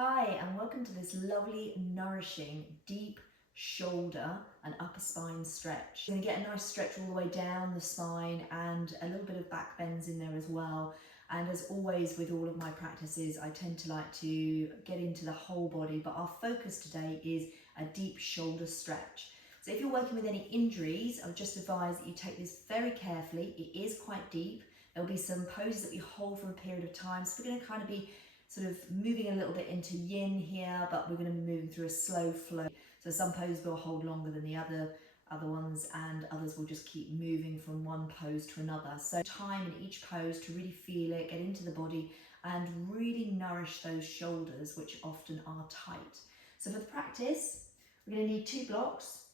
Hi, and welcome to this lovely, nourishing, deep shoulder and upper spine stretch. You're going to get a nice stretch all the way down the spine and a little bit of back bends in there as well. And as always with all of my practices, I tend to like to get into the whole body, but our focus today is a deep shoulder stretch. So if you're working with any injuries, I would just advise that you take this very carefully. It is quite deep. There'll be some poses that we hold for a period of time. So we're going to kind of be sort of moving a little bit into yin here, but we're going to be moving through a slow flow. So some poses will hold longer than the other ones, and others will just keep moving from one pose to another. So time in each pose to really feel it, get into the body and really nourish those shoulders, which often are tight. So for the practice, we're going to need 2 blocks.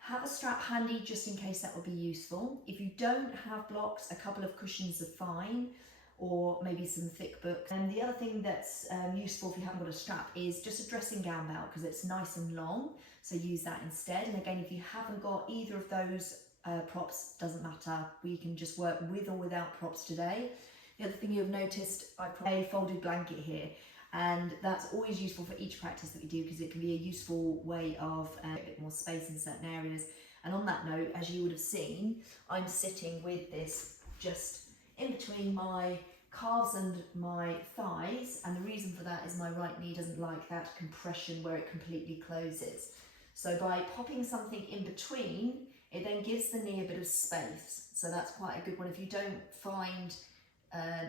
Have a strap handy just in case that will be useful. If you don't have blocks, a couple of cushions are fine, or maybe some thick books. And the other thing that's useful if you haven't got a strap is just a dressing gown belt, because it's nice and long, so use that instead. And again, if you haven't got either of those props, doesn't matter, we can just work with or without props today. The other thing you've noticed, I put a folded blanket here, and that's always useful for each practice that we do, because it can be a useful way of a bit more space in certain areas. And on that note, as you would have seen, I'm sitting with this just in between my calves and my thighs, and the reason for that is my right knee doesn't like that compression where it completely closes. So by popping something in between, it then gives the knee a bit of space. So that's quite a good one. If you don't find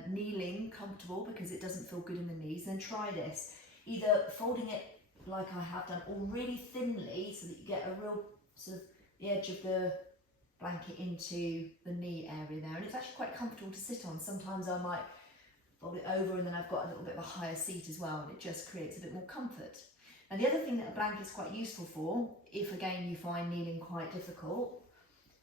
kneeling comfortable because it doesn't feel good in the knees, then try this. Either folding it like I have done, or really thinly so that you get a real sort of the edge of the blanket into the knee area there, and it's actually quite comfortable to sit on. Sometimes I might fold it over and then I've got a little bit of a higher seat as well, and it just creates a bit more comfort. And the other thing that a blanket is quite useful for, if again you find kneeling quite difficult,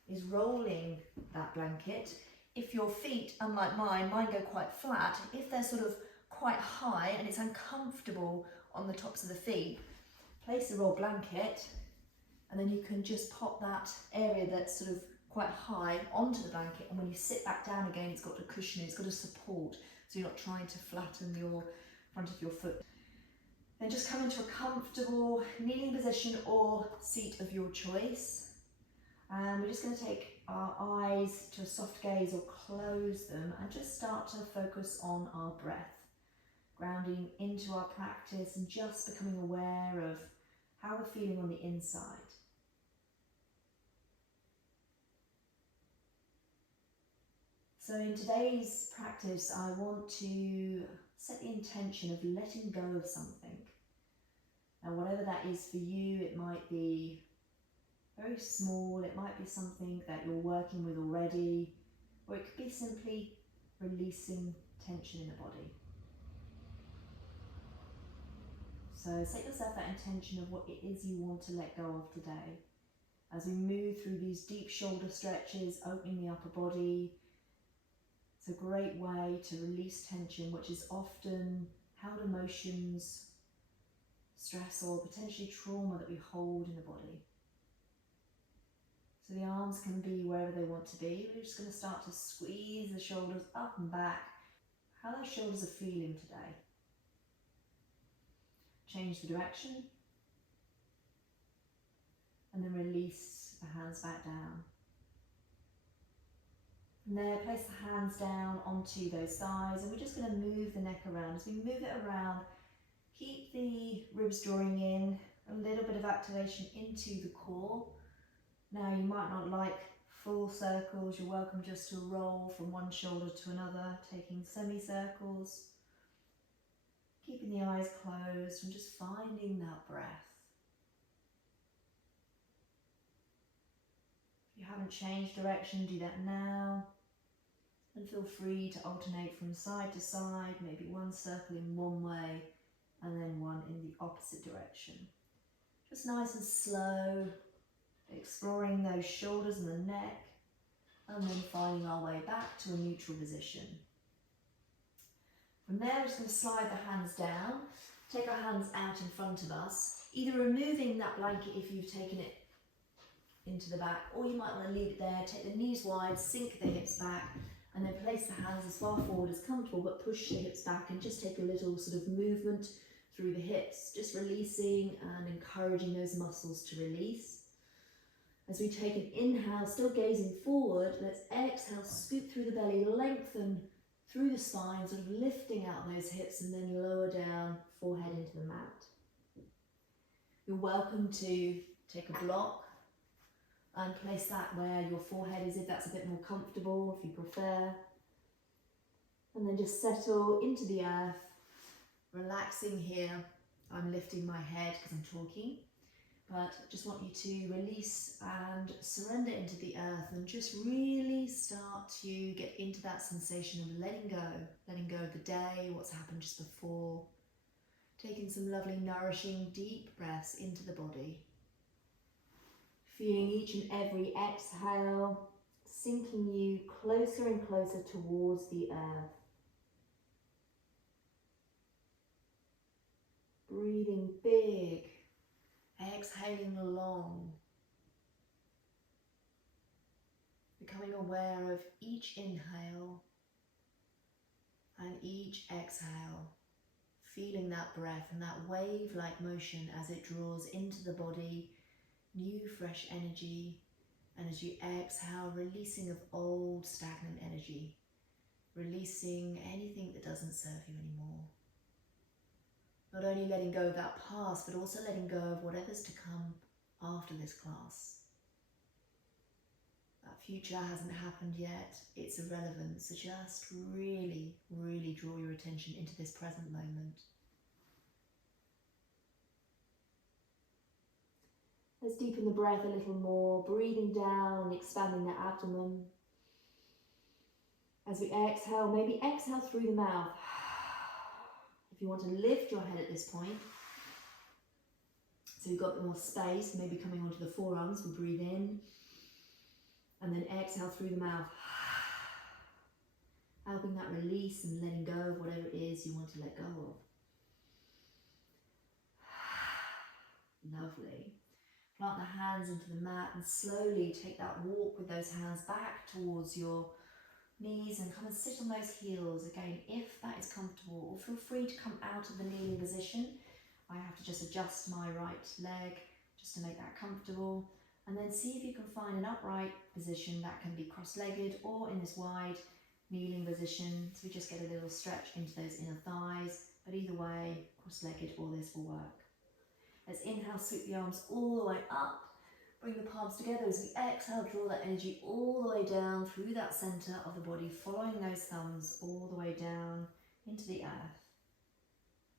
is rolling that blanket. If your feet, unlike mine go quite flat, if they're sort of quite high and it's uncomfortable on the tops of the feet, place the roll blanket, and then you can just pop that area that's sort of quite high onto the blanket, and when you sit back down again, it's got a cushion, it's got a support, so you're not trying to flatten your front of your foot. Then just come into a comfortable kneeling position or seat of your choice, and we're just going to take our eyes to a soft gaze or close them and just start to focus on our breath, grounding into our practice and just becoming aware of how we're feeling on the inside. So in today's practice, I want to set the intention of letting go of something. Now, whatever that is for you, it might be very small, it might be something that you're working with already, or it could be simply releasing tension in the body. So set yourself that intention of what it is you want to let go of today. As we move through these deep shoulder stretches, opening the upper body, it's a great way to release tension, which is often held emotions, stress, or potentially trauma that we hold in the body. So the arms can be wherever they want to be. We're just going to start to squeeze the shoulders up and back. How those shoulders are feeling today. Change the direction. And then release the hands back down. From there, place the hands down onto those thighs, and we're just going to move the neck around. As we move it around, keep the ribs drawing in, a little bit of activation into the core. Now, you might not like full circles. You're welcome just to roll from one shoulder to another, taking semicircles, keeping the eyes closed and just finding that breath. If you haven't changed direction, do that now. And feel free to alternate from side to side, maybe one circle in one way and then one in the opposite direction. Just nice and slow, exploring those shoulders and the neck, and then finding our way back to a neutral position. From there, we're just going to slide the hands down, take our hands out in front of us, either removing that blanket if you've taken it into the back, or you might want to leave it there, take the knees wide, sink the hips back, and then place the hands as far forward as comfortable, but push the hips back and just take a little sort of movement through the hips, just releasing and encouraging those muscles to release. As we take an inhale, still gazing forward, let's exhale, scoop through the belly, lengthen through the spine, sort of lifting out those hips, and then lower down, forehead into the mat. You're welcome to take a block and place that where your forehead is, if that's a bit more comfortable, if you prefer. And then just settle into the earth, relaxing here. I'm lifting my head because I'm talking, but just want you to release and surrender into the earth and just really start to get into that sensation of letting go of the day, what's happened just before. Taking some lovely, nourishing, deep breaths into the body. Feeling each and every exhale, sinking you closer and closer towards the earth. Breathing big, exhaling long. Becoming aware of each inhale and each exhale. Feeling that breath and that wave-like motion as it draws into the body, new fresh energy, and as you exhale, releasing of old stagnant energy, releasing anything that doesn't serve you anymore. Not only letting go of that past, but also letting go of whatever's to come after this class. That future hasn't happened yet, it's irrelevant, so just really, really draw your attention into this present moment. Let's deepen the breath a little more, breathing down and expanding the abdomen. As we exhale, maybe exhale through the mouth. If you want to lift your head at this point, so you've got a bit more space, maybe coming onto the forearms, we breathe in, and then exhale through the mouth, helping that release and letting go of whatever it is you want to let go of. Lovely. Plant the hands into the mat and slowly take that walk with those hands back towards your knees and come and sit on those heels again if that is comfortable, or feel free to come out of the kneeling position. I have to just adjust my right leg just to make that comfortable, and then see if you can find an upright position that can be cross-legged or in this wide kneeling position, so we just get a little stretch into those inner thighs, but either way, cross-legged or this will work. Let's inhale, sweep the arms all the way up. Bring the palms together as we exhale, draw that energy all the way down through that centre of the body, following those thumbs all the way down into the earth.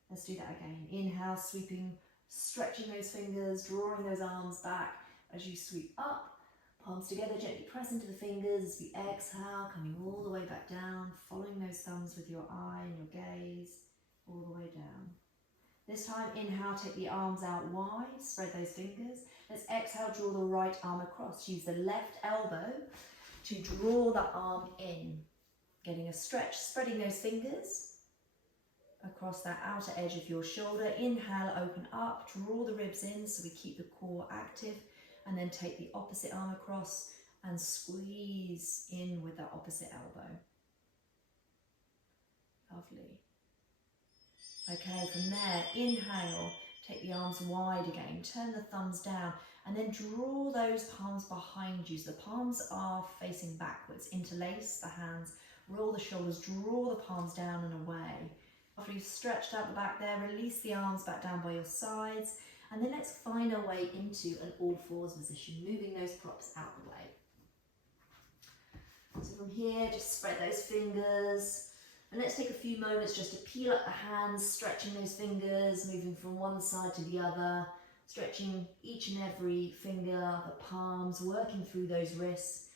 Let's do that again. Inhale, sweeping, stretching those fingers, drawing those arms back as you sweep up. Palms together, gently press into the fingers as we exhale, coming all the way back down, following those thumbs with your eye and your gaze all the way down. This time, inhale, take the arms out wide, spread those fingers. Let's exhale, draw the right arm across. Use the left elbow to draw the arm in. Getting a stretch, spreading those fingers across that outer edge of your shoulder. Inhale, open up, draw the ribs in so we keep the core active. And then take the opposite arm across and squeeze in with that opposite elbow. Lovely. Okay, from there, inhale, take the arms wide again, turn the thumbs down, and then draw those palms behind you. So the palms are facing backwards. Interlace the hands, roll the shoulders, draw the palms down and away. After you've stretched out the back there, release the arms back down by your sides, and then let's find our way into an all-fours position, moving those props out the way. So from here, just spread those fingers. And let's take a few moments just to peel up the hands, stretching those fingers, moving from one side to the other, stretching each and every finger, the palms, working through those wrists.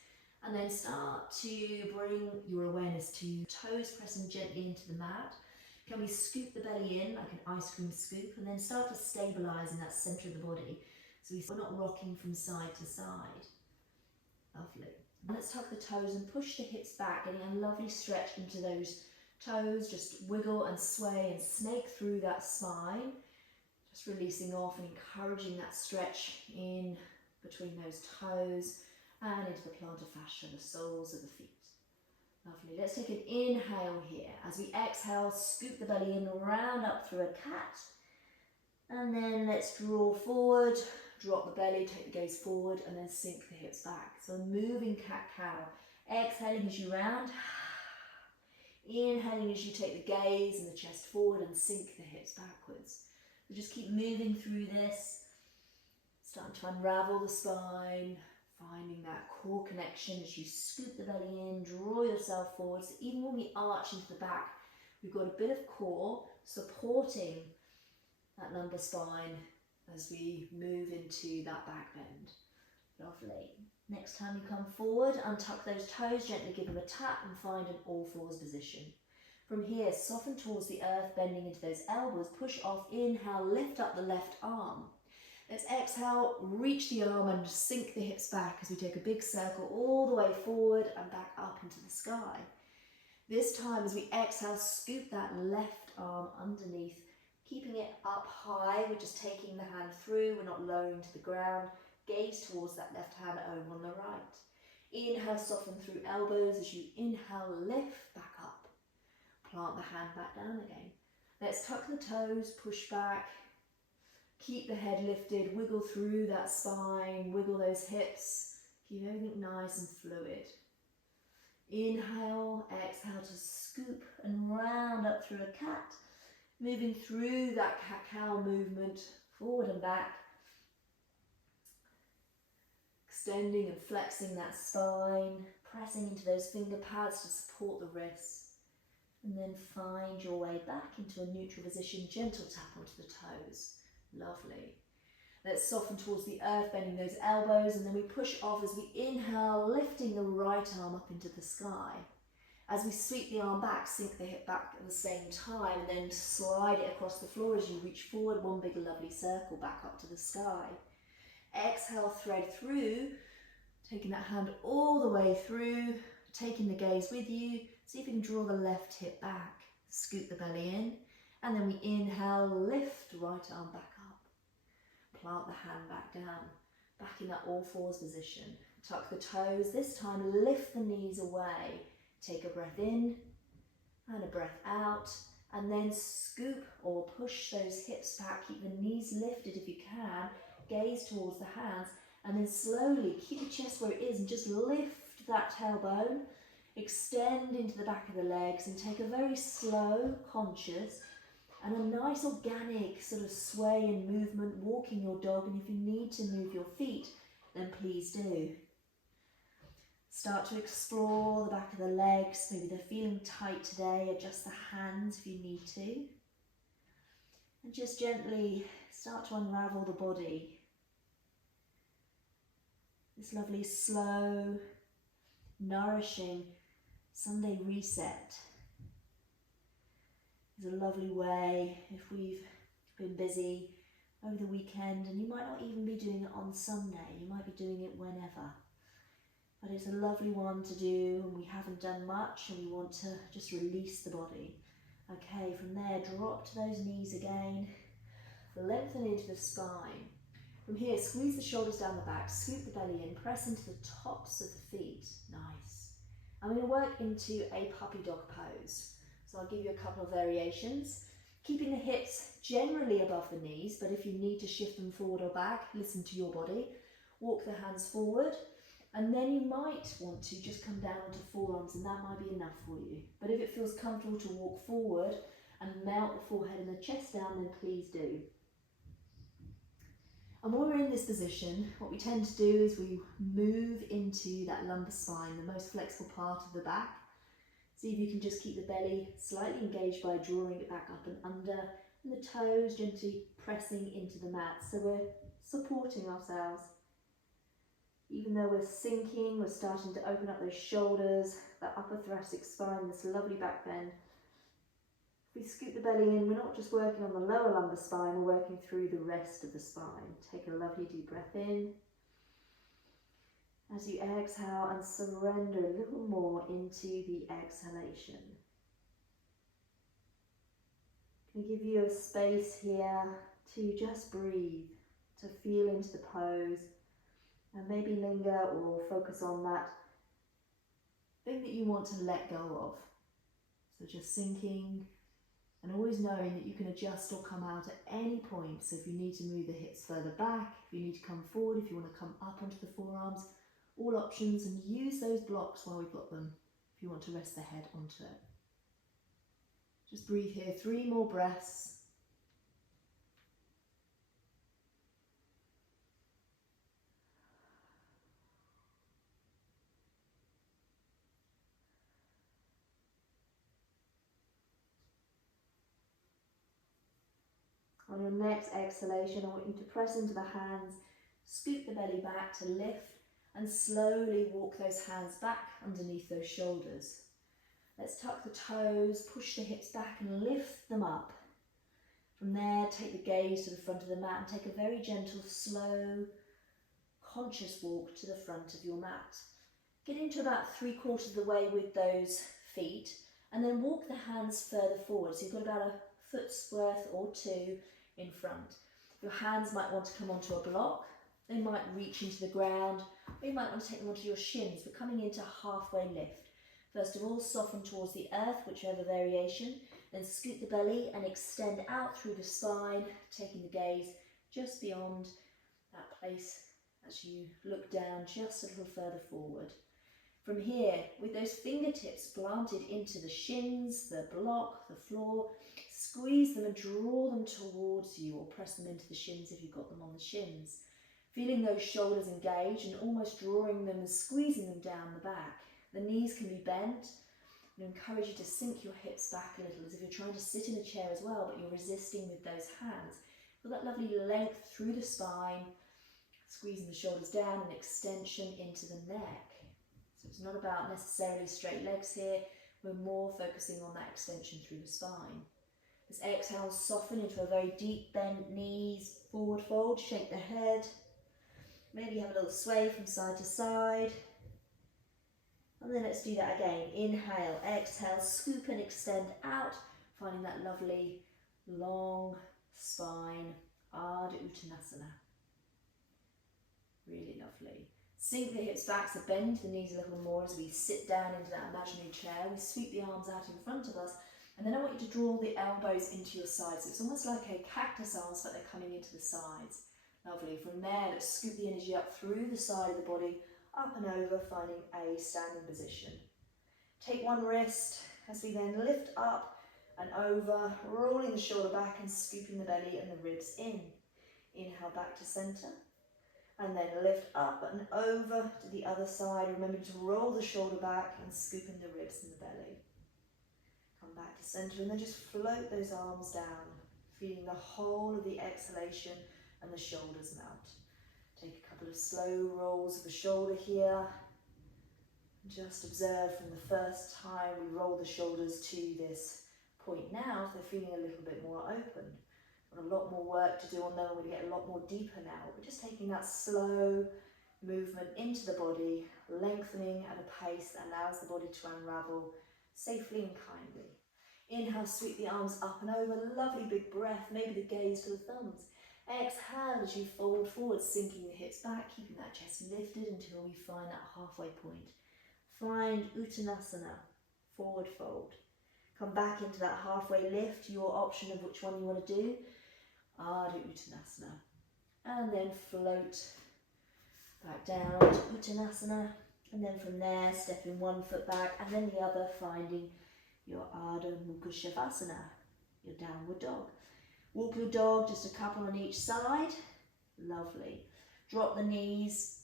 And then start to bring your awareness to toes pressing gently into the mat. Can we scoop the belly in like an ice cream scoop, and then start to stabilize in that center of the body, so we're not rocking from side to side. Lovely. And let's tuck the toes and push the hips back, getting a lovely stretch into those toes. Just wiggle and sway and snake through that spine, just releasing off and encouraging that stretch in between those toes and into the plantar fascia, the soles of the feet. Lovely. Let's take an inhale here. As we exhale, scoop the belly in, round up through a cat. And then let's draw forward, drop the belly, take the gaze forward, and then sink the hips back. So moving cat-cow. Exhaling as you round. Inhaling as you take the gaze and the chest forward and sink the hips backwards. So just keep moving through this. Starting to unravel the spine, finding that core connection as you scoop the belly in, draw yourself forward. So even when we arch into the back, we've got a bit of core supporting that lumbar spine as we move into that back bend. Lovely. Next time you come forward, untuck those toes, gently give them a tap and find an all fours position. From here, soften towards the earth, bending into those elbows, push off, inhale, lift up the left arm. Let's exhale, reach the arm and sink the hips back as we take a big circle all the way forward and back up into the sky. This time as we exhale, scoop that left arm underneath, keeping it up high. We're just taking the hand through, we're not lowering to the ground. Gaze towards that left hand over on the right. Inhale, soften through elbows as you inhale, lift back up. Plant the hand back down again. Let's tuck the toes, push back. Keep the head lifted, wiggle through that spine, wiggle those hips. Keep everything nice and fluid. Inhale, exhale to scoop and round up through a cat. Moving through that cat-cow movement, forward and back. Extending and flexing that spine, pressing into those finger pads to support the wrists. And then find your way back into a neutral position, gentle tap onto the toes. Lovely. Let's soften towards the earth, bending those elbows, and then we push off as we inhale, lifting the right arm up into the sky. As we sweep the arm back, sink the hip back at the same time, and then slide it across the floor as you reach forward, one big lovely circle back up to the sky. Exhale, thread through, taking that hand all the way through, taking the gaze with you. See if you can draw the left hip back, scoot the belly in, and then we inhale, lift right arm back up. Plant the hand back down, back in that all fours position. Tuck the toes, this time lift the knees away. Take a breath in and a breath out, and then scoop or push those hips back. Keep the knees lifted if you can. Gaze towards the hands, and then slowly keep the chest where it is and just lift that tailbone. Extend into the back of the legs and take a very slow, conscious, and a nice organic sort of sway and movement, walking your dog. And if you need to move your feet, then please do. Start to explore the back of the legs. Maybe they're feeling tight today. Adjust the hands if you need to. And just gently start to unravel the body. This lovely, slow, nourishing Sunday reset is a lovely way if we've been busy over the weekend, and you might not even be doing it on Sunday. You might be doing it whenever. But it's a lovely one to do, and we haven't done much, and we want to just release the body. Okay, from there, drop to those knees again. Lengthen into the spine. From here, squeeze the shoulders down the back, scoop the belly in, press into the tops of the feet. Nice. I'm going to work into a puppy dog pose. So I'll give you a couple of variations. Keeping the hips generally above the knees, but if you need to shift them forward or back, listen to your body. Walk the hands forward, and then you might want to just come down onto forearms, and that might be enough for you. But if it feels comfortable to walk forward and melt the forehead and the chest down, then please do. And when we're in this position, what we tend to do is we move into that lumbar spine, the most flexible part of the back. See if you can just keep the belly slightly engaged by drawing it back up and under, and the toes gently pressing into the mat. So we're supporting ourselves. Even though we're sinking, we're starting to open up those shoulders, that upper thoracic spine, this lovely back bend. If we scoop the belly in, we're not just working on the lower lumbar spine, we're working through the rest of the spine. Take a lovely deep breath in. As you exhale, and surrender a little more into the exhalation. Can give you a space here to just breathe, to feel into the pose, and maybe linger or focus on that thing that you want to let go of. So just sinking And always knowing that you can adjust or come out at any point. So if you need to move the hips further back, if you need to come forward, if you want to come up onto the forearms, all options, and use those blocks while we've got them if you want to rest the head onto it. Just breathe here, 3 more breaths. On your next exhalation, I want you to press into the hands, scoop the belly back to lift, and slowly walk those hands back underneath those shoulders. Let's tuck the toes, push the hips back and lift them up. From there, take the gaze to the front of the mat and take a very gentle, slow, conscious walk to the front of your mat. Get into about 3/4 of the way with those feet and then walk the hands further forward. So you've got about a foot's worth or 2 in front. Your hands might want to come onto a block. They might reach into the ground, or you might want to take them onto your shins. We're coming into halfway lift. First of all, soften towards the earth, whichever variation, then scoot the belly and extend out through the spine, taking the gaze just beyond that place as you look down just a little further forward. From here, with those fingertips planted into the shins, the block, the floor, squeeze them and draw them towards you, or press them into the shins if you've got them on the shins. Feeling those shoulders engage and almost drawing them and squeezing them down the back. The knees can be bent. I encourage you to sink your hips back a little as if you're trying to sit in a chair as well, but you're resisting with those hands. Feel that lovely length through the spine, squeezing the shoulders down and extension into the neck. So it's not about necessarily straight legs here, we're more focusing on that extension through the spine. As exhale, soften into a very deep bent knees, forward fold, shake the head. Maybe have a little sway from side to side. And then let's do that again. Inhale, exhale, scoop and extend out, finding that lovely long spine, Ardha Uttanasana. Really lovely. Sink the hips back, so bend the knees a little more as we sit down into that imaginary chair. We sweep the arms out in front of us, and then I want you to draw the elbows into your sides. So it's almost like a cactus arms, but they're coming into the sides. Lovely. From there, let's scoop the energy up through the side of the body, up and over, finding a standing position. Take one wrist as we then lift up and over, rolling the shoulder back and scooping the belly and the ribs in. Inhale back to center, and then lift up and over to the other side. Remember to roll the shoulder back and scooping the ribs and the belly. Come back to center and then just float those arms down, feeling the whole of the exhalation and the shoulders melt. Take a couple of slow rolls of the shoulder here. Just observe from the first time we roll the shoulders to this point now, if they're feeling a little bit more open. Got a lot more work to do on them, we're going to get a lot more deeper now. We're just taking that slow movement into the body, lengthening at a pace that allows the body to unravel safely and kindly. Inhale, sweep the arms up and over, lovely big breath, maybe the gaze to the thumbs. Exhale as you fold forward, sinking the hips back, keeping that chest lifted until we find that halfway point. Find Uttanasana, forward fold. Come back into that halfway lift, your option of which one you want to do. Ardha Uttanasana. And then float back down to Uttanasana. And then from there, stepping one foot back and then the other, finding your Ardha Mukha Shavasana, your downward dog. Walk your dog, just a couple on each side. Lovely. Drop the knees,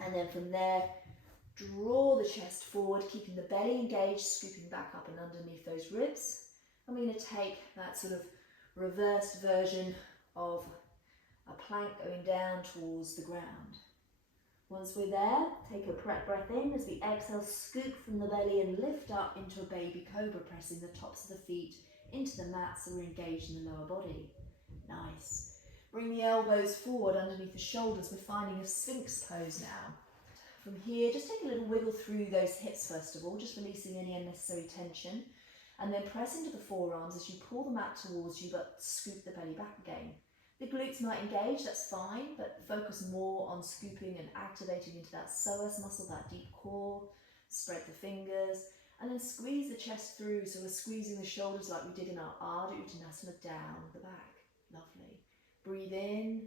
and then from there, draw the chest forward, keeping the belly engaged, scooping back up and underneath those ribs. And we're going to take that sort of reversed version of a plank going down towards the ground. Once we're there, take a breath in as we exhale, scoop from the belly and lift up into a baby cobra, pressing the tops of the feet into the mat so we're engaged in the lower body. Nice. Bring the elbows forward underneath the shoulders. We're finding a Sphinx pose now. From here, just take a little wiggle through those hips first of all, just releasing any unnecessary tension. And then press into the forearms as you pull the mat towards you, but scoop the belly back again. The glutes might engage, that's fine, but focus more on scooping and activating into that psoas muscle, that deep core. Spread the fingers. And then squeeze the chest through, so we're squeezing the shoulders like we did in our Ardha Uttanasana down the back. Lovely. Breathe in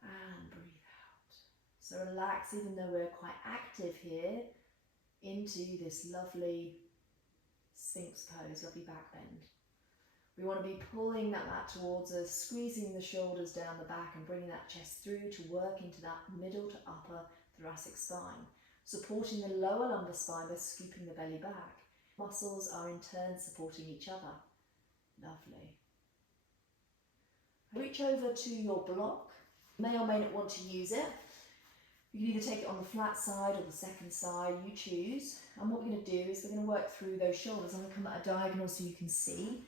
and breathe out. So relax, even though we're quite active here, into this lovely Sphinx pose, lovely back bend. We want to be pulling that mat towards us, squeezing the shoulders down the back and bringing that chest through to work into that middle to upper thoracic spine, supporting the lower lumbar spine by scooping the belly back. Muscles are in turn supporting each other. Lovely. Reach over to your block. You may or may not want to use it. You can either take it on the flat side or the second side, you choose. And what we're going to do is we're going to work through those shoulders. I'm going to come at a diagonal so you can see.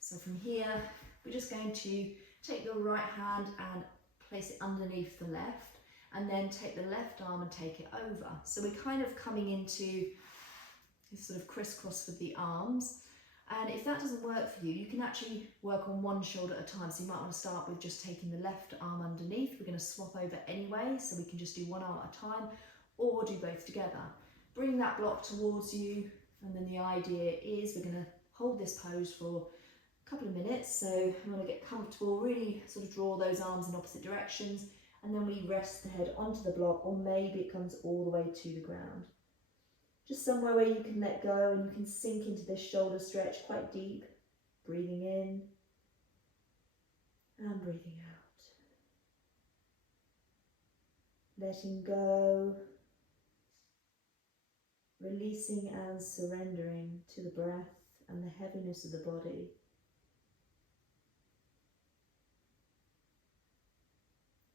So from here, we're just going to take your right hand and place it underneath the left, and then take the left arm and take it over. So we're kind of coming into this sort of crisscross with the arms. And if that doesn't work for you, you can actually work on one shoulder at a time. So you might want to start with just taking the left arm underneath. We're going to swap over anyway, so we can just do one arm at a time, or do both together. Bring that block towards you, and then the idea is we're going to hold this pose for a couple of minutes. So you want to get comfortable, really sort of draw those arms in opposite directions, and then we rest the head onto the block, or maybe it comes all the way to the ground. Just somewhere where you can let go and you can sink into this shoulder stretch quite deep. Breathing in and breathing out. Letting go, releasing and surrendering to the breath and the heaviness of the body.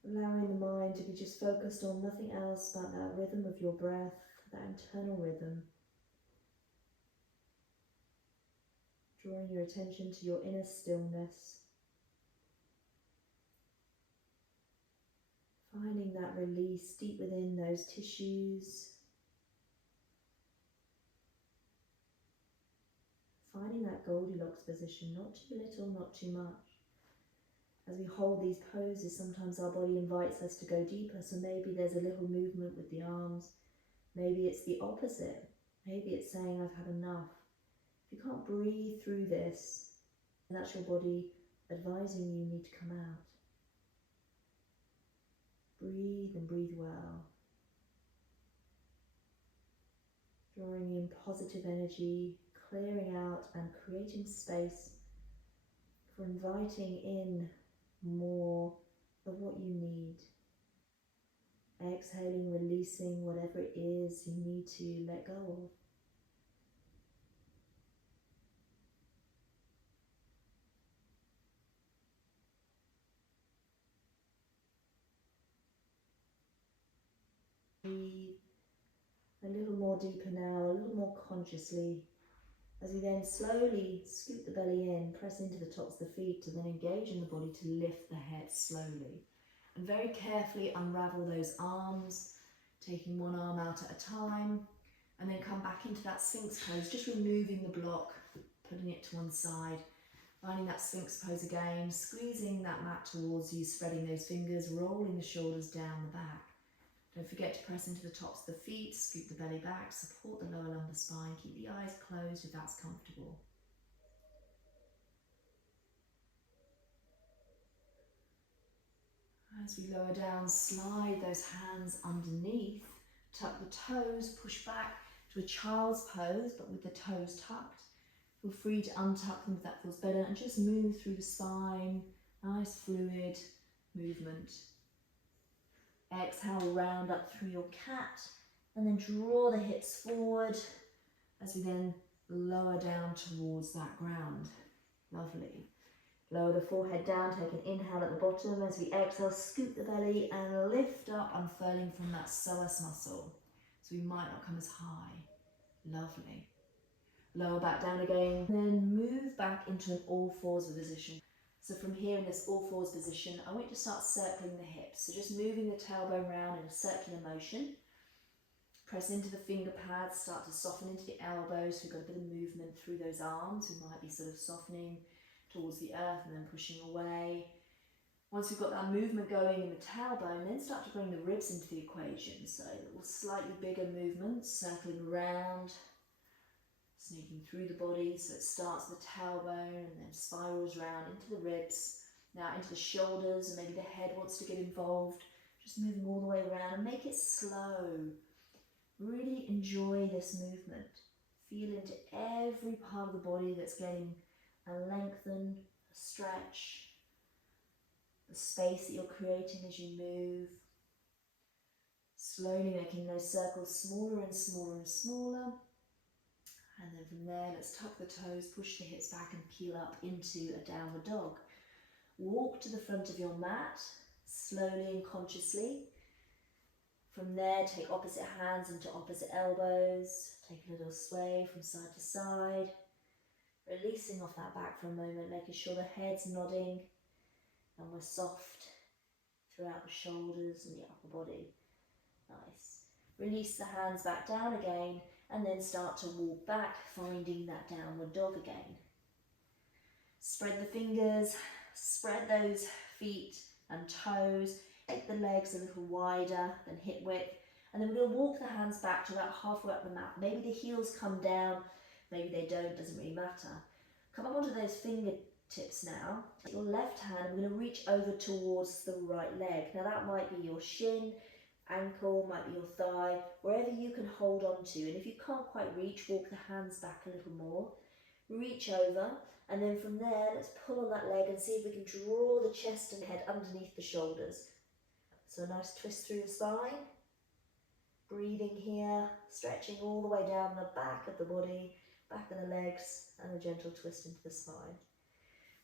Allowing the mind to be just focused on nothing else but that rhythm of your breath, that internal rhythm. Drawing your attention to your inner stillness. Finding that release deep within those tissues. Finding that Goldilocks position, not too little, not too much. As we hold these poses, sometimes our body invites us to go deeper, so maybe there's a little movement with the arms. Maybe it's the opposite. Maybe it's saying, I've had enough. If you can't breathe through this, then that's your body advising you need to come out. Breathe and breathe well. Drawing in positive energy, clearing out and creating space for inviting in more of what you need. Exhaling, releasing whatever it is you need to let go of. Breathe a little more deeper now, a little more consciously, as we then slowly scoop the belly in, press into the tops of the feet, to then engage in the body to lift the head slowly. And very carefully unravel those arms, taking one arm out at a time, and then come back into that Sphinx pose, just removing the block, putting it to one side, finding that Sphinx pose again, squeezing that mat towards you, spreading those fingers, rolling the shoulders down the back. Don't forget to press into the tops of the feet, scoop the belly back, support the lower lumbar spine, keep the eyes closed if that's comfortable. As we lower down, slide those hands underneath, tuck the toes, push back to a child's pose, but with the toes tucked. Feel free to untuck them if that feels better, and just move through the spine, nice fluid movement. Exhale, round up through your cat, and then draw the hips forward as we then lower down towards that ground. Lovely. Lower the forehead down, take an inhale at the bottom. As we exhale, scoop the belly and lift up, unfurling from that psoas muscle. So we might not come as high. Lovely. Lower back down again, then move back into an all fours position. So from here in this all fours position, I want you to start circling the hips. So just moving the tailbone round in a circular motion. Press into the finger pads, start to soften into the elbows. So we've got a bit of movement through those arms. We might be sort of softening towards the earth and then pushing away. Once we've got that movement going in the tailbone, then start to bring the ribs into the equation. So little slightly bigger movements, circling around, Sneaking through the body, so it starts at the tailbone and then spirals round into the ribs, now into the shoulders, and maybe the head wants to get involved. Just moving all the way around, and make it slow. Really enjoy this movement. Feel into every part of the body that's getting a lengthen, a stretch, the space that you're creating as you move. Slowly making those circles smaller and smaller and smaller. And then from there, let's tuck the toes, push the hips back and peel up into a downward dog. Walk to the front of your mat, slowly and consciously. From there, take opposite hands into opposite elbows. Take a little sway from side to side. Releasing off that back for a moment, making sure the head's nodding and we're soft throughout the shoulders and the upper body. Nice. Release the hands back down again and then start to walk back, finding that downward dog again. Spread the fingers, spread those feet and toes. Take the legs a little wider than hip width, and then we're going to walk the hands back to about halfway up the mat. Maybe the heels come down, maybe they don't, doesn't really matter. Come up onto those fingertips now. Take your left hand, and we're going to reach over towards the right leg. Now that might be your shin, ankle, might be your thigh, wherever you can hold on to. And if you can't quite reach, walk the hands back a little more. Reach over, and then from there, let's pull on that leg and see if we can draw the chest and head underneath the shoulders. So a nice twist through the spine. Breathing here, stretching all the way down the back of the body, back of the legs, and a gentle twist into the spine.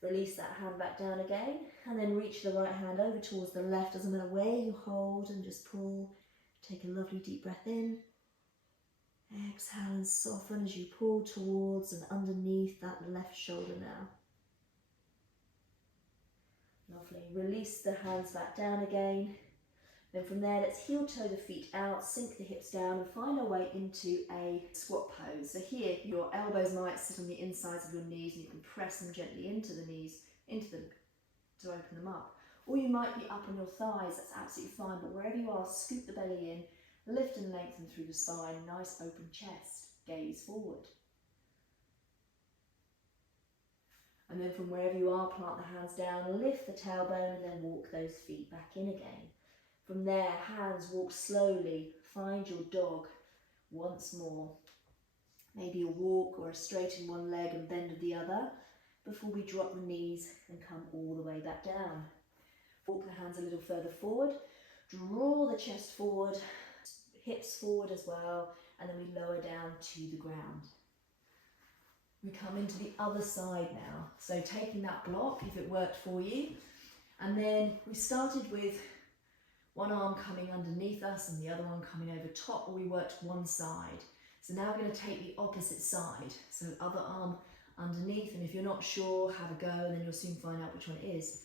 Release that hand back down again, and then reach the right hand over towards the left. Doesn't matter where you hold, and just pull. Take a lovely deep breath in. Exhale and soften as you pull towards and underneath that left shoulder now. Lovely. Release the hands back down again. Then from there, let's heel toe the feet out, sink the hips down and find our way into a squat pose. So here, your elbows might sit on the insides of your knees and you can press them gently into the knees, to open them up. Or you might be up on your thighs, that's absolutely fine, but wherever you are, scoop the belly in, lift and lengthen through the spine, nice open chest, gaze forward. And then from wherever you are, plant the hands down, lift the tailbone and then walk those feet back in again. From there, hands walk slowly, find your dog once more. Maybe a walk or a straighten one leg and bend of the other before we drop the knees and come all the way back down. Walk the hands a little further forward, draw the chest forward, hips forward as well, and then we lower down to the ground. We come into the other side now. So taking that block, if it worked for you, and then we started with one arm coming underneath us and the other one coming over top, or we worked one side. So now we're going to take the opposite side. So other arm underneath, and if you're not sure, have a go and then you'll soon find out which one it is.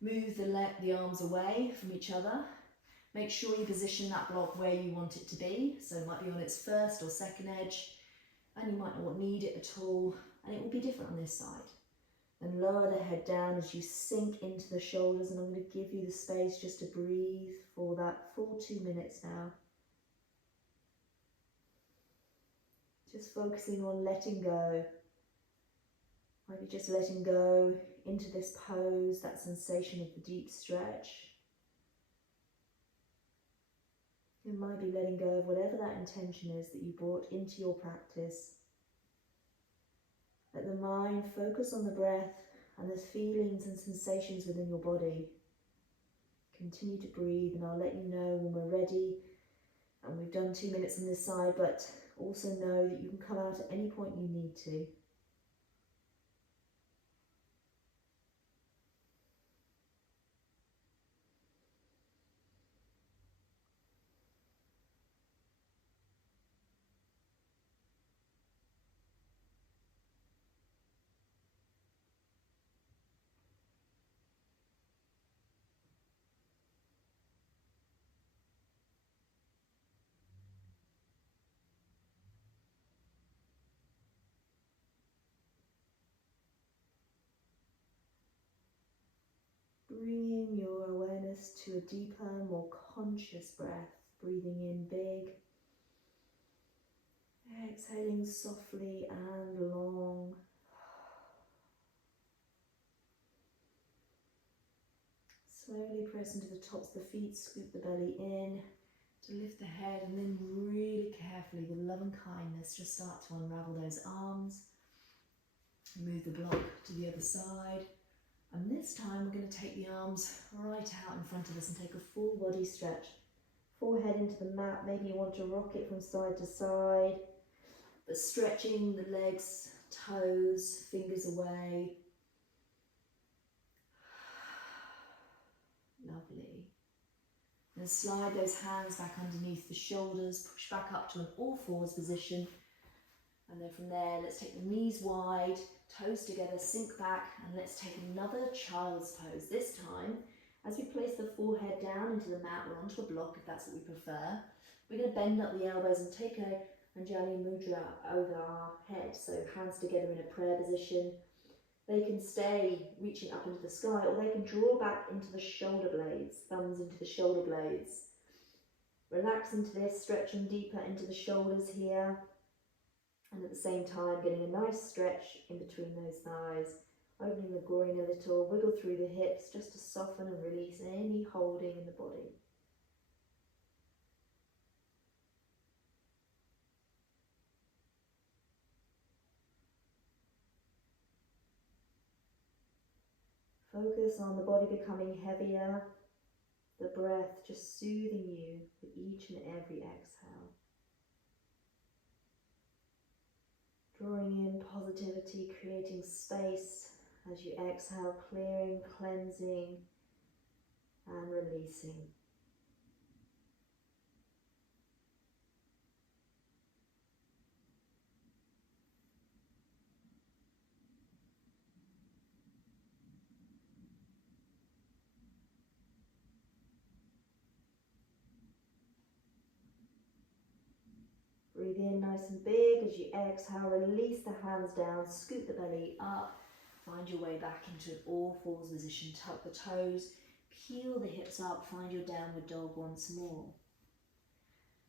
Move the arms away from each other. Make sure you position that block where you want it to be. So it might be on its first or second edge, and you might not need it at all, and it will be different on this side. And lower the head down as you sink into the shoulders, and I'm going to give you the space just to breathe for that full 2 minutes now. Just focusing on letting go. Maybe just letting go into this pose, that sensation of the deep stretch. It might be letting go of whatever that intention is that you brought into your practice. Let the mind focus on the breath and the feelings and sensations within your body. Continue to breathe, and I'll let you know when we're ready. And we've done 2 minutes on this side, but also know that you can come out at any point you need to. Bringing your awareness to a deeper, more conscious breath. Breathing in big. Exhaling softly and long. Slowly press into the tops of the feet, scoop the belly in to lift the head, and then really carefully, with love and kindness, just start to unravel those arms. Move the block to the other side. And this time we're going to take the arms right out in front of us and take a full body stretch. Forehead into the mat, maybe you want to rock it from side to side, but stretching the legs, toes, fingers away. Lovely. Then slide those hands back underneath the shoulders, push back up to an all fours position. And then from there, let's take the knees wide, toes together, sink back, and let's take another child's pose. This time, as we place the forehead down into the mat or onto a block, if that's what we prefer, we're going to bend up the elbows and take a Anjali Mudra over our head. So hands together in a prayer position. They can stay reaching up into the sky, or they can draw back into the shoulder blades, thumbs into the shoulder blades. Relax into this, stretching deeper into the shoulders here. And at the same time, getting a nice stretch in between those thighs, opening the groin a little, wiggle through the hips just to soften and release any holding in the body. Focus on the body becoming heavier, the breath just soothing you with each and every exhale. Drawing in positivity, creating space as you exhale, clearing, cleansing, and releasing. Breathe in nice and big. As you exhale, release the hands down, scoop the belly up, find your way back into an all fours position, tuck the toes, peel the hips up, find your downward dog once more.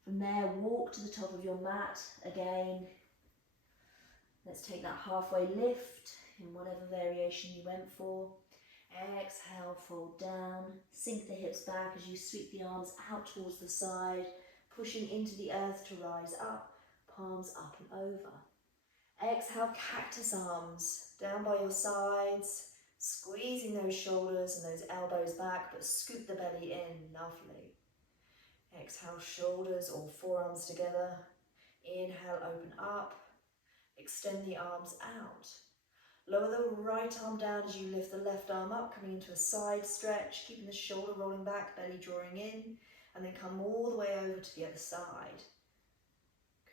From there, walk to the top of your mat again. Let's take that halfway lift in whatever variation you went for. Exhale, fold down, sink the hips back as you sweep the arms out towards the side, pushing into the earth to rise up, palms up and over. Exhale, cactus arms down by your sides, squeezing those shoulders and those elbows back, but scoop the belly in, lovely. Exhale, shoulders or forearms together. Inhale, open up, extend the arms out. Lower the right arm down as you lift the left arm up, coming into a side stretch, keeping the shoulder rolling back, belly drawing in, and then come all the way over to the other side.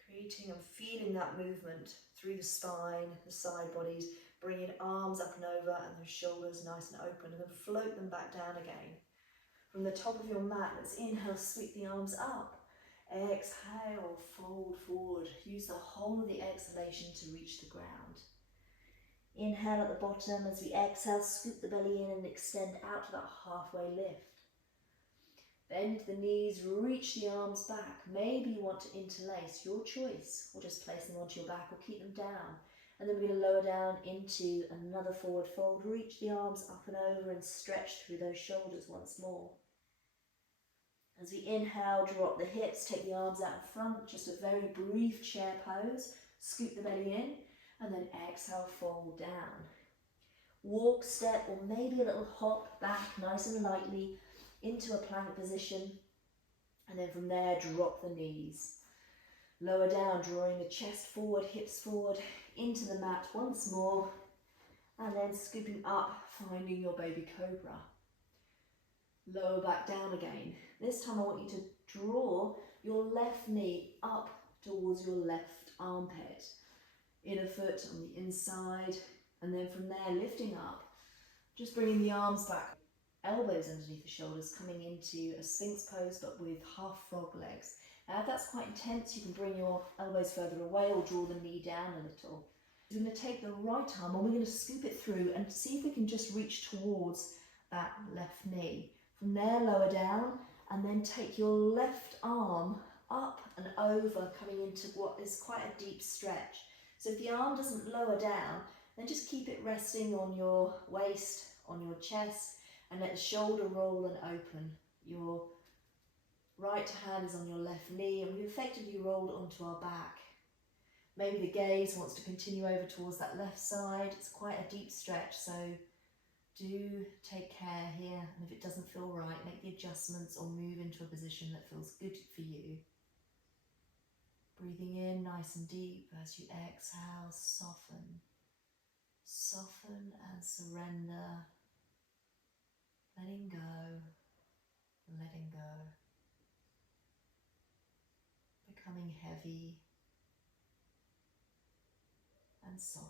Creating and feeling that movement through the spine, the side bodies, bringing arms up and over and those shoulders nice and open, and then float them back down again. From the top of your mat, let's inhale, sweep the arms up. Exhale, fold forward. Use the whole of the exhalation to reach the ground. Inhale at the bottom. As we exhale, scoop the belly in and extend out to that halfway lift. Bend the knees, reach the arms back. Maybe you want to interlace, your choice, or just place them onto your back or keep them down. And then we're going to lower down into another forward fold. Reach the arms up and over and stretch through those shoulders once more. As we inhale, drop the hips, take the arms out in front, just a very brief chair pose. Scoop the belly in, and then exhale, fold down. Walk, step, or maybe a little hop back nice and lightly into a plank position, and then from there drop the knees. Lower down, drawing the chest forward, hips forward, into the mat once more, and then scooping up, finding your baby cobra. Lower back down again. This time I want you to draw your left knee up towards your left armpit. Inner foot on the inside, and then from there lifting up, just bringing the arms back, elbows underneath the shoulders, coming into a Sphinx pose but with half frog legs. Now if that's quite intense, you can bring your elbows further away or draw the knee down a little. We're going to take the right arm and we're going to scoop it through and see if we can just reach towards that left knee. From there, lower down, and then take your left arm up and over, coming into what is quite a deep stretch. So if the arm doesn't lower down, then just keep it resting on your waist, on your chest, and let the shoulder roll and open. Your right hand is on your left knee, and we effectively rolled onto our back. Maybe the gaze wants to continue over towards that left side. It's quite a deep stretch, so do take care here. And if it doesn't feel right, make the adjustments or move into a position that feels good for you. Breathing in nice and deep as you exhale, soften. Soften and surrender. Letting go, letting go. Becoming heavy and soft.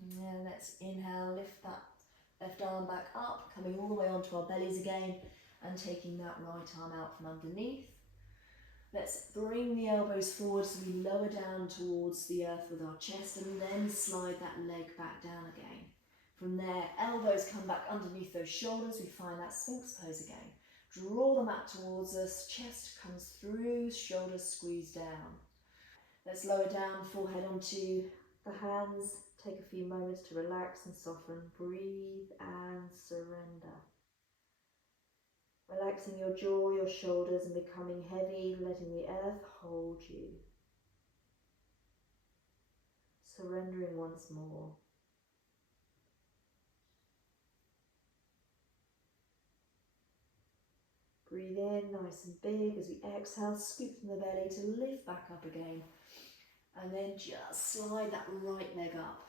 And then let's inhale, lift that left arm back up, coming all the way onto our bellies again, and taking that right arm out from underneath. Let's bring the elbows forward so we lower down towards the earth with our chest, and then slide that leg back down again. From there, elbows come back underneath those shoulders. We find that Sphinx pose again. Draw the mat towards us, chest comes through, shoulders squeeze down. Let's lower down, forehead onto the hands. Take a few moments to relax and soften. Breathe and surrender. Relaxing your jaw, your shoulders, and becoming heavy, letting the earth hold you. Surrendering once more. Breathe in nice and big as we exhale, scoop from the belly to lift back up again. And then just slide that right leg up.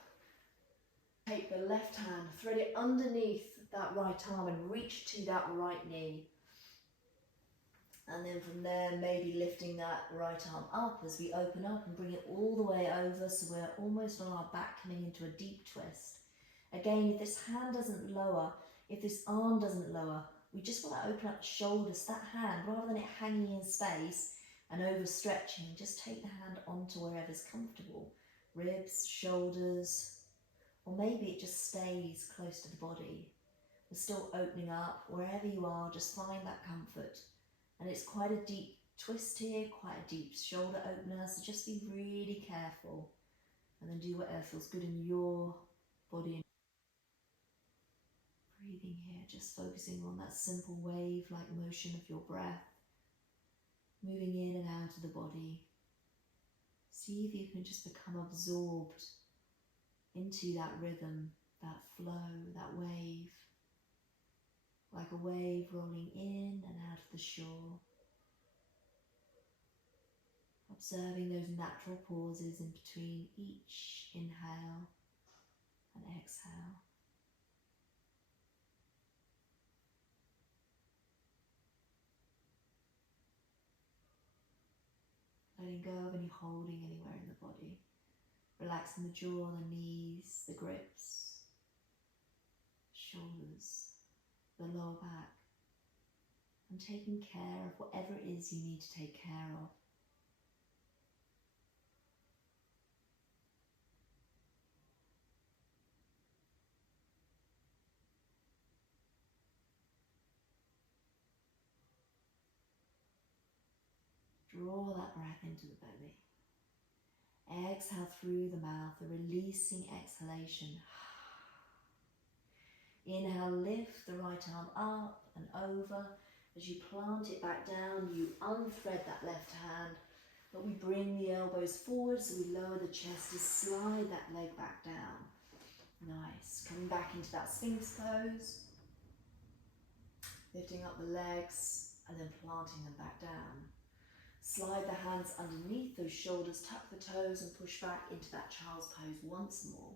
Take the left hand, thread it underneath that right arm and reach to that right knee. And then from there, maybe lifting that right arm up as we open up and bring it all the way over so we're almost on our back, coming into a deep twist. Again, if this hand doesn't lower, if this arm doesn't lower, we just want to open up the shoulders, that hand, rather than it hanging in space and overstretching, just take the hand onto wherever's comfortable. Ribs, shoulders, or maybe it just stays close to the body. We're still opening up. Wherever you are, just find that comfort. And it's quite a deep twist here, quite a deep shoulder opener, so just be really careful. And then do whatever feels good in your body. Breathing here, just focusing on that simple wave-like motion of your breath, moving in and out of the body. See if you can just become absorbed into that rhythm, that flow, that wave, like a wave rolling in and out of the shore. Observing those natural pauses in between each inhale and exhale. Letting go of any holding anywhere in the body. Relaxing the jaw, the knees, the grips, shoulders, the lower back. And taking care of whatever it is you need to take care of. Draw that breath into the belly. Exhale through the mouth, a releasing exhalation. Inhale, lift the right arm up and over. As you plant it back down, you unthread that left hand, but we bring the elbows forward so we lower the chest to slide that leg back down. Nice. Coming back into that Sphinx pose. Lifting up the legs and then planting them back down. Slide the hands underneath those shoulders, tuck the toes and push back into that child's pose once more.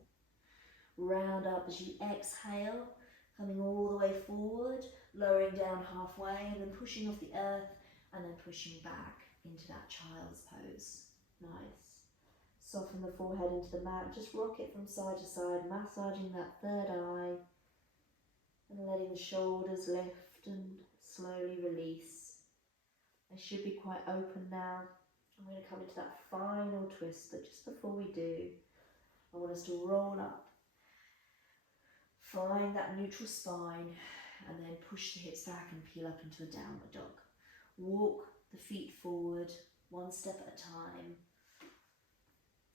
Round up as you exhale, coming all the way forward, lowering down halfway and then pushing off the earth and then pushing back into that child's pose. Nice. Soften the forehead into the mat, just rock it from side to side, massaging that third eye and letting the shoulders lift and slowly release. They should be quite open now. I'm going to come into that final twist, but just before we do, I want us to roll up, find that neutral spine, and then push the hips back and peel up into a downward dog. Walk the feet forward, one step at a time.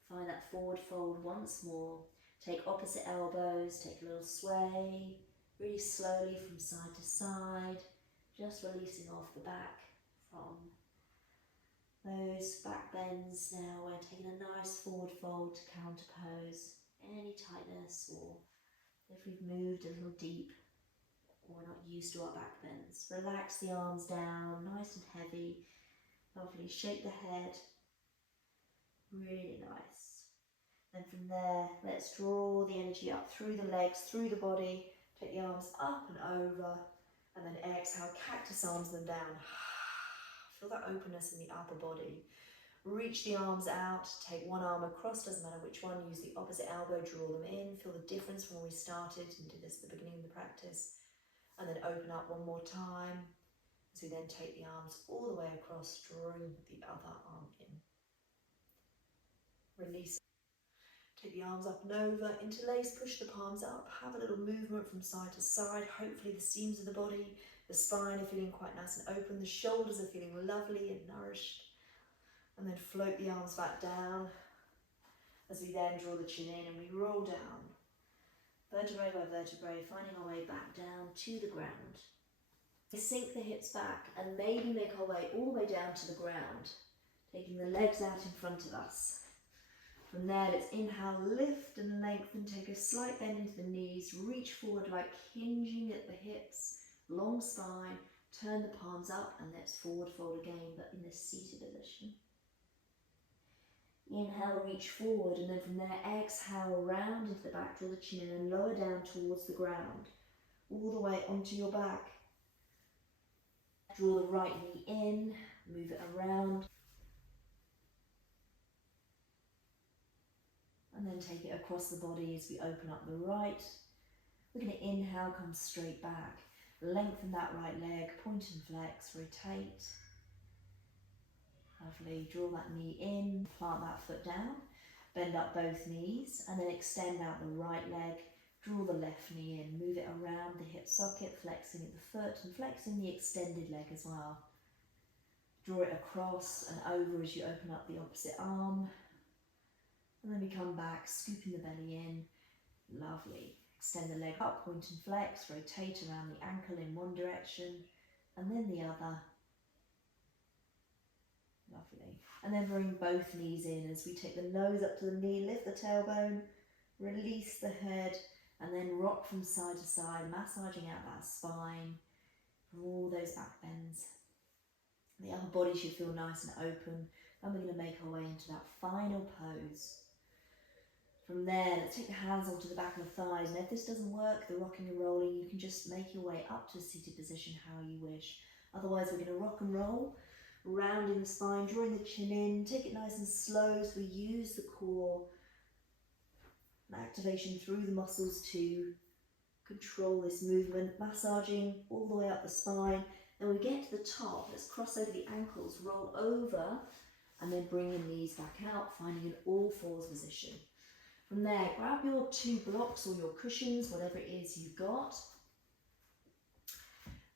Find that forward fold once more. Take opposite elbows, take a little sway, really slowly from side to side, just releasing off the back from those back bends. Now we're taking a nice forward fold to counterpose any tightness, or if we've moved a little deep or we're not used to our back bends. Relax the arms down, nice and heavy. Lovely. Shake the head. Really nice. Then from there, let's draw the energy up through the legs, through the body. Take the arms up and over, and then exhale, cactus arms them down. Feel that openness in the upper body. Reach the arms out, take one arm across, doesn't matter which one, use the opposite elbow, draw them in. Feel the difference from when we started and did this at the beginning of the practice. And then open up one more time, as we then take the arms all the way across, drawing the other arm in. Release. Take the arms up and over, interlace, push the palms up, have a little movement from side to side. Hopefully the seams of the body, the spine are feeling quite nice and open, the shoulders are feeling lovely and nourished. And then float the arms back down as we then draw the chin in and we roll down, vertebrae by vertebrae, finding our way back down to the ground. We sink the hips back and maybe make our way all the way down to the ground, taking the legs out in front of us. From there, let's inhale, lift and lengthen, take a slight bend into the knees, reach forward like hinging at the hips, long spine, turn the palms up and let's forward fold again, but in this seated position. Inhale, reach forward, and then from there, exhale, round into the back, draw the chin in and lower down towards the ground, all the way onto your back. Draw the right knee in, move it around, and then take it across the body as we open up the right. We're going to inhale, come straight back, lengthen that right leg, point and flex, rotate. Lovely, draw that knee in, plant that foot down, bend up both knees, and then extend out the right leg, draw the left knee in, move it around the hip socket, flexing at the foot and flexing the extended leg as well. Draw it across and over as you open up the opposite arm, and then we come back, scooping the belly in, lovely. Extend the leg up, point and flex, rotate around the ankle in one direction, and then the other. Lovely. And then bring both knees in as we take the nose up to the knee, lift the tailbone, release the head, and then rock from side to side, massaging out that spine, all those back bends. The upper body should feel nice and open, and we're going to make our way into that final pose. From there, let's take the hands onto the back of the thighs, and if this doesn't work, the rocking and rolling, you can just make your way up to a seated position how you wish. Otherwise, we're going to rock and roll, rounding the spine, drawing the chin in, take it nice and slow so we use the core and activation through the muscles to control this movement, massaging all the way up the spine. Then we get to the top, let's cross over the ankles, roll over, and then bring the knees back out, finding an all fours position. From there, grab your two blocks or your cushions, whatever it is you've got.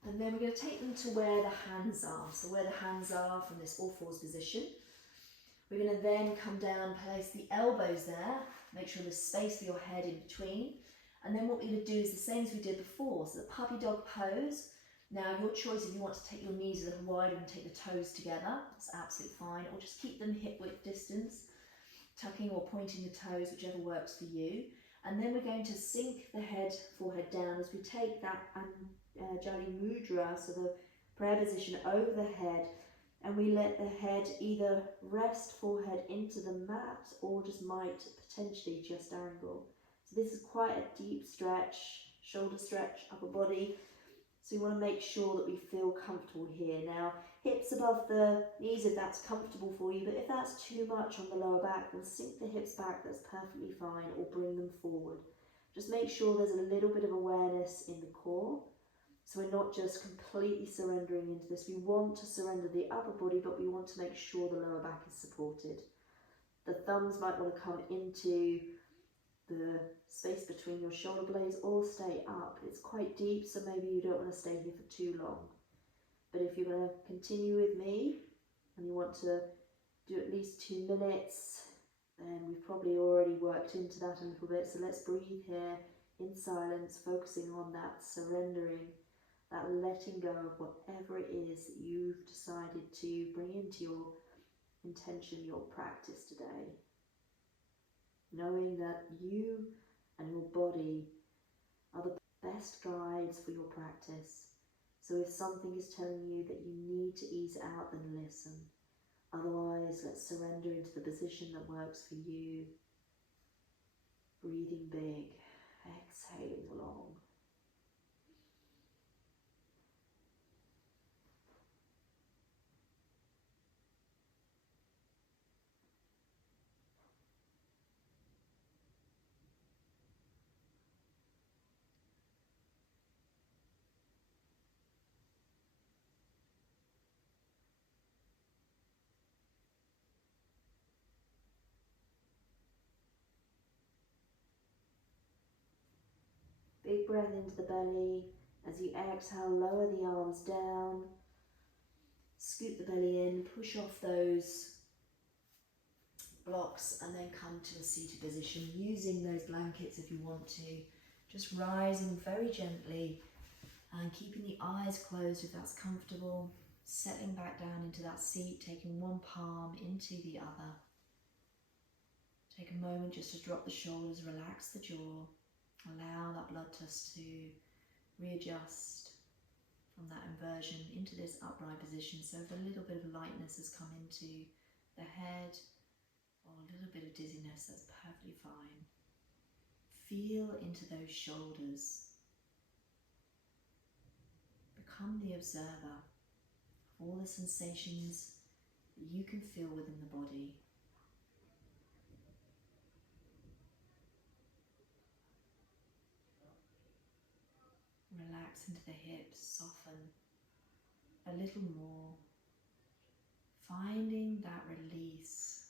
And then we're going to take them to where the hands are. So where the hands are from this all fours position. We're going to then come down, place the elbows there. Make sure there's space for your head in between. And then what we're going to do is the same as we did before. So the puppy dog pose. Now your choice if you want to take your knees a little wider and take the toes together. That's absolutely fine. Or just keep them hip width distance. Tucking or pointing the toes, whichever works for you. And then we're going to sink the head, forehead down as we take that Jali Mudra, so the prayer position over the head, and we let the head either rest forehead into the mat or just might potentially just angle. So this is quite a deep stretch, shoulder stretch, upper body. So you want to make sure that we feel comfortable here. Now, hips above the knees if that's comfortable for you, but if that's too much on the lower back, then sink the hips back, that's perfectly fine, or bring them forward. Just make sure there's a little bit of awareness in the core, so we're not just completely surrendering into this. We want to surrender the upper body, but we want to make sure the lower back is supported. The thumbs might want to come into the space between your shoulder blades, or stay up. It's quite deep, so maybe you don't want to stay here for too long. But if you're going to continue with me and you want to do at least 2 minutes, then we've probably already worked into that a little bit. So let's breathe here in silence, focusing on that surrendering, that letting go of whatever it is that you've decided to bring into your intention, your practice today. Knowing that you and your body are the best guides for your practice. So if something is telling you that you need to ease out, then listen. Otherwise, let's surrender into the position that works for you. Breathing big, exhaling long. Big breath into the belly. As you exhale, lower the arms down. Scoop the belly in, push off those blocks, and then come to a seated position, using those blankets if you want to. Just rising very gently and keeping the eyes closed if that's comfortable. Settling back down into that seat, taking one palm into the other. Take a moment just to drop the shoulders, relax the jaw. Allow that blood test to readjust from that inversion into this upright position. So if a little bit of lightness has come into the head or a little bit of dizziness, that's perfectly fine. Feel into those shoulders. Become the observer of all the sensations that you can feel within the body. Relax into the hips, soften a little more, finding that release,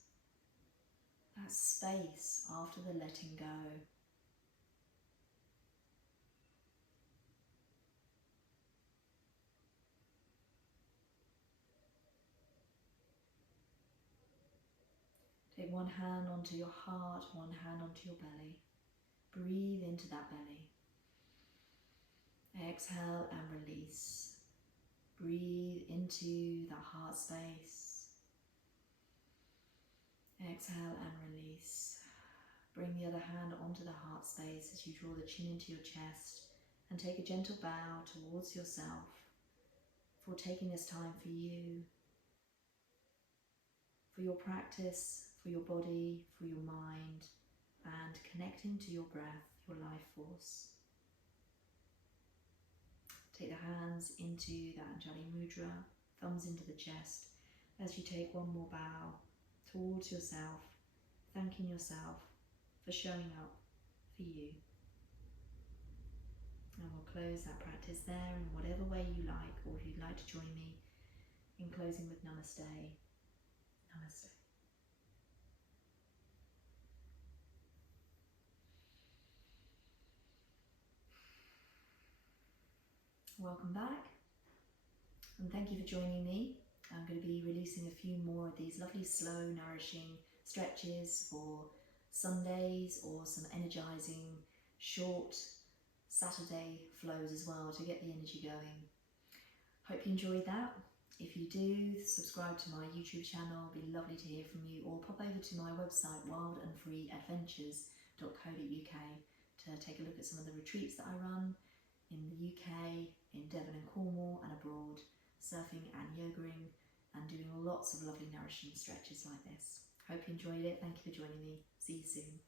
that space after the letting go. Take one hand onto your heart, one hand onto your belly. Breathe into that belly. Exhale and release. Breathe into that heart space. Exhale and release. Bring the other hand onto the heart space as you draw the chin into your chest and take a gentle bow towards yourself for taking this time for you, for your practice, for your body, for your mind, and connecting to your breath, your life force. Take the hands into that Anjali Mudra, thumbs into the chest, as you take one more bow towards yourself, thanking yourself for showing up for you. And we'll close that practice there in whatever way you like, or if you'd like to join me in closing with Namaste. Namaste. Welcome back, and thank you for joining me. I'm going to be releasing a few more of these lovely slow nourishing stretches for Sundays, or some energizing short Saturday flows as well to get the energy going. Hope you enjoyed that. If you do, subscribe to my YouTube channel. It'd be lovely to hear from you, or pop over to my website wildandfreeadventures.co.uk to take a look at some of the retreats that I run in the UK, in Devon and Cornwall, and abroad, surfing and yogaing and doing lots of lovely nourishing stretches like this. Hope you enjoyed it. Thank you for joining me. See you soon.